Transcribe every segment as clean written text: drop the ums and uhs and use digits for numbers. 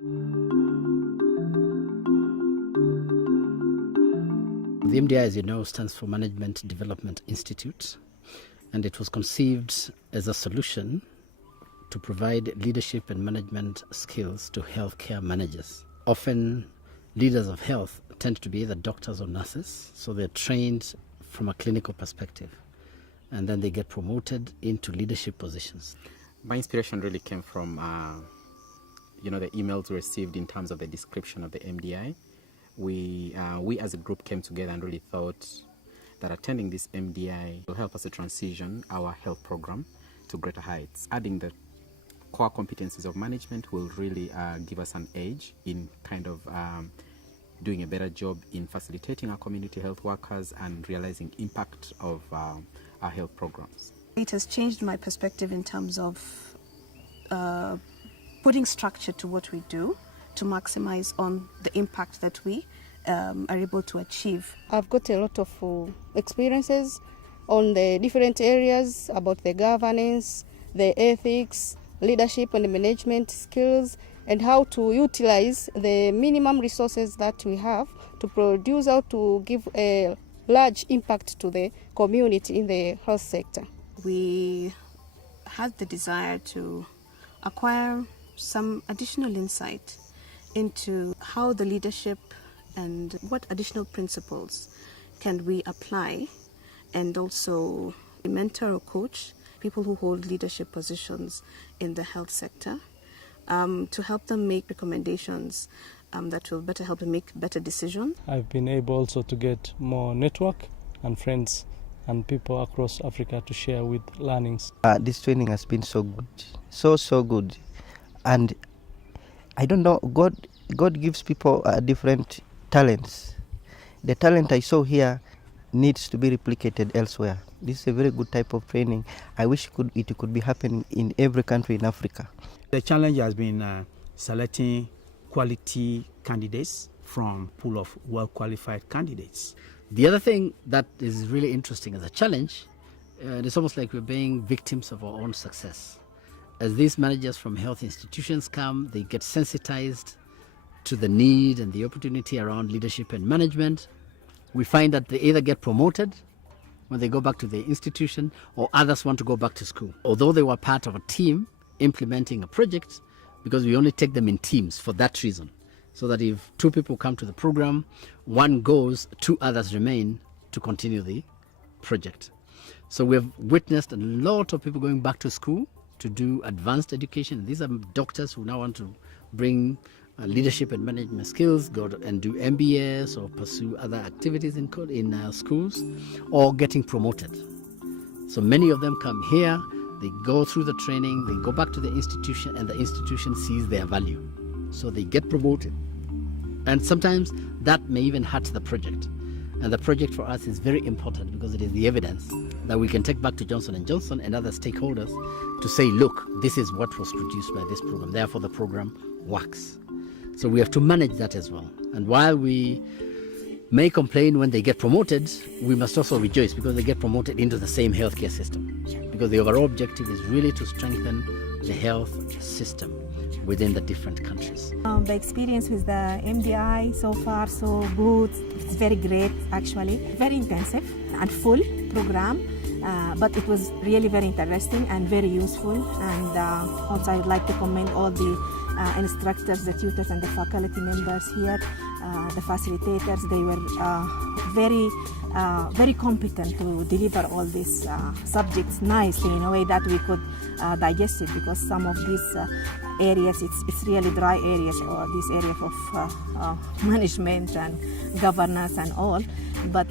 The MDI, as you know, stands for Management Development Institute, and it was conceived as a solution to provide leadership and management skills to healthcare managers. Often, leaders of health tend to be either doctors or nurses, so they're trained from a clinical perspective, and then they get promoted into leadership positions. My inspiration really came from, the emails we received in terms of the description of the MDI. We as a group came together and really thought that attending this MDI will help us to transition our health program to greater heights. Adding the core competencies of management will really give us an edge in kind of doing a better job in facilitating our community health workers and realizing impact of our health programs. It has changed my perspective in terms of putting structure to what we do to maximize on the impact that we are able to achieve. I've got a lot of experiences on the different areas about the governance, the ethics, leadership and management skills, and how to utilize the minimum resources that we have to produce or to give a large impact to the community in the health sector. We had the desire to acquire some additional insight into how the leadership and what additional principles can we apply, and also mentor or coach people who hold leadership positions in the health sector to help them make recommendations that will better help them make better decisions. I've been able also to get more network and friends and people across Africa to share with learnings. This training has been so good, so good. And I don't know, God gives people different talents. The talent I saw here needs to be replicated elsewhere. This is a very good type of training. I wish it could be happening in every country in Africa. The challenge has been selecting quality candidates from a pool of well-qualified candidates. The other thing that is really interesting as a challenge, it's almost like we're being victims of our own success. As these managers from health institutions come, they get sensitized to the need and the opportunity around leadership and management. We find that they either get promoted when they go back to the institution, or others want to go back to school. Although they were part of a team implementing a project, because we only take them in teams for that reason, so that if 2 people come to the program, 1 goes, 2 others remain to continue the project. So we've witnessed a lot of people going back to school to do advanced education. These are doctors who now want to bring leadership and management skills, go and do MBS or pursue other activities in schools, or getting promoted. So many of them come here, they go through the training, they go back to the institution, and the institution sees their value. So they get promoted. And sometimes that may even hurt the project. And the project for us is very important because it is the evidence that we can take back to Johnson & Johnson and other stakeholders to say, look, this is what was produced by this program, therefore the program works. So we have to manage that as well. And while we may complain when they get promoted, we must also rejoice because they get promoted into the same healthcare system. Because the overall objective is really to strengthen the health system within the different countries. The experience with the MDI so far so good. It's very great actually. Very intensive and full program. But it was really very interesting and very useful. And also I would like to commend all the instructors, the tutors and the faculty members here, the facilitators. They were very competent to deliver all these subjects nicely in a way that we could digest it, because some of these areas, it's really dry areas, or this area of management and governance and all, but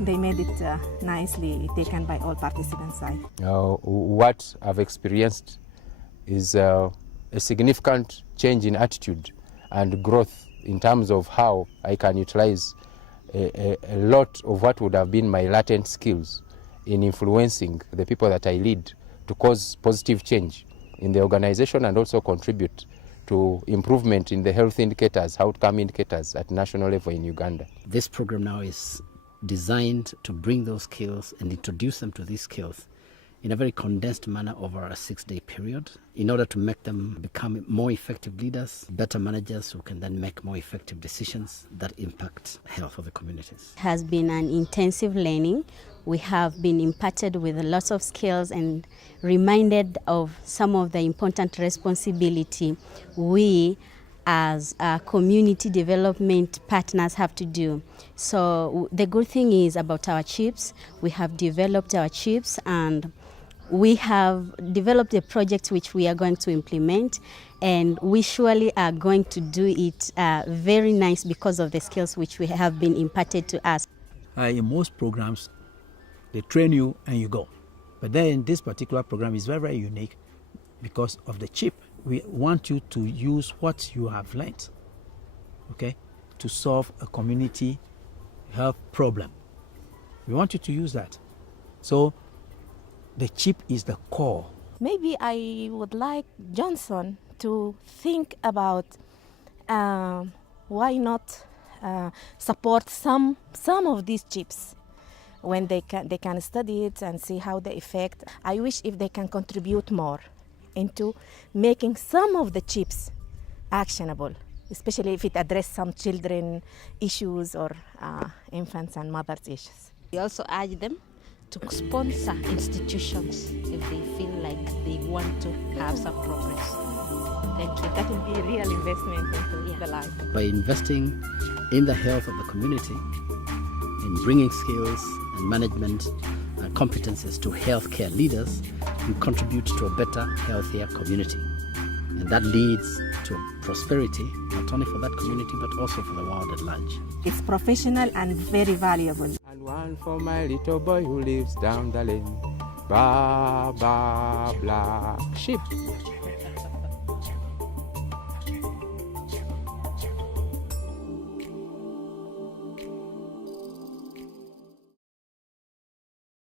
they made it nicely taken by all participants side. What I've experienced is a significant change in attitude and growth in terms of how I can utilize a lot of what would have been my latent skills in influencing the people that I lead to cause positive change in the organization and also contribute to improvement in the health indicators, outcome indicators at national level in Uganda. This program now is designed to bring those skills and introduce them to these skills in a very condensed manner over a 6-day period in order to make them become more effective leaders, better managers who can then make more effective decisions that impact health of the communities. It has been an intensive learning. We have been imparted with lots of skills and reminded of some of the important responsibility we as community development partners have to do. So the good thing is about our chiefs, we have developed our chiefs and we have developed a project which we are going to implement, and we surely are going to do it very nice because of the skills which we have been imparted to us. In most programs, they train you and you go. But then this particular program is very, very unique because of the chip. We want you to use what you have learned, okay, to solve a community health problem. We want you to use that. So the chip is the core. Maybe I would like Johnson to think about why not support some of these chips when they can study it and see how they affect. I wish if they can contribute more into making some of the chips actionable, especially if it addresses some children issues or infants and mothers issues. We also urge them to sponsor institutions if they feel like they want to have some progress. Thank you. That will be a real investment into the life. By investing in the health of the community, in bringing skills and management competences to healthcare leaders, we contribute to a better, healthier community. And that leads to prosperity, not only for that community, but also for the world at large. It's professional and very valuable. And one for my little boy who lives down the lane. Ba, ba, black sheep.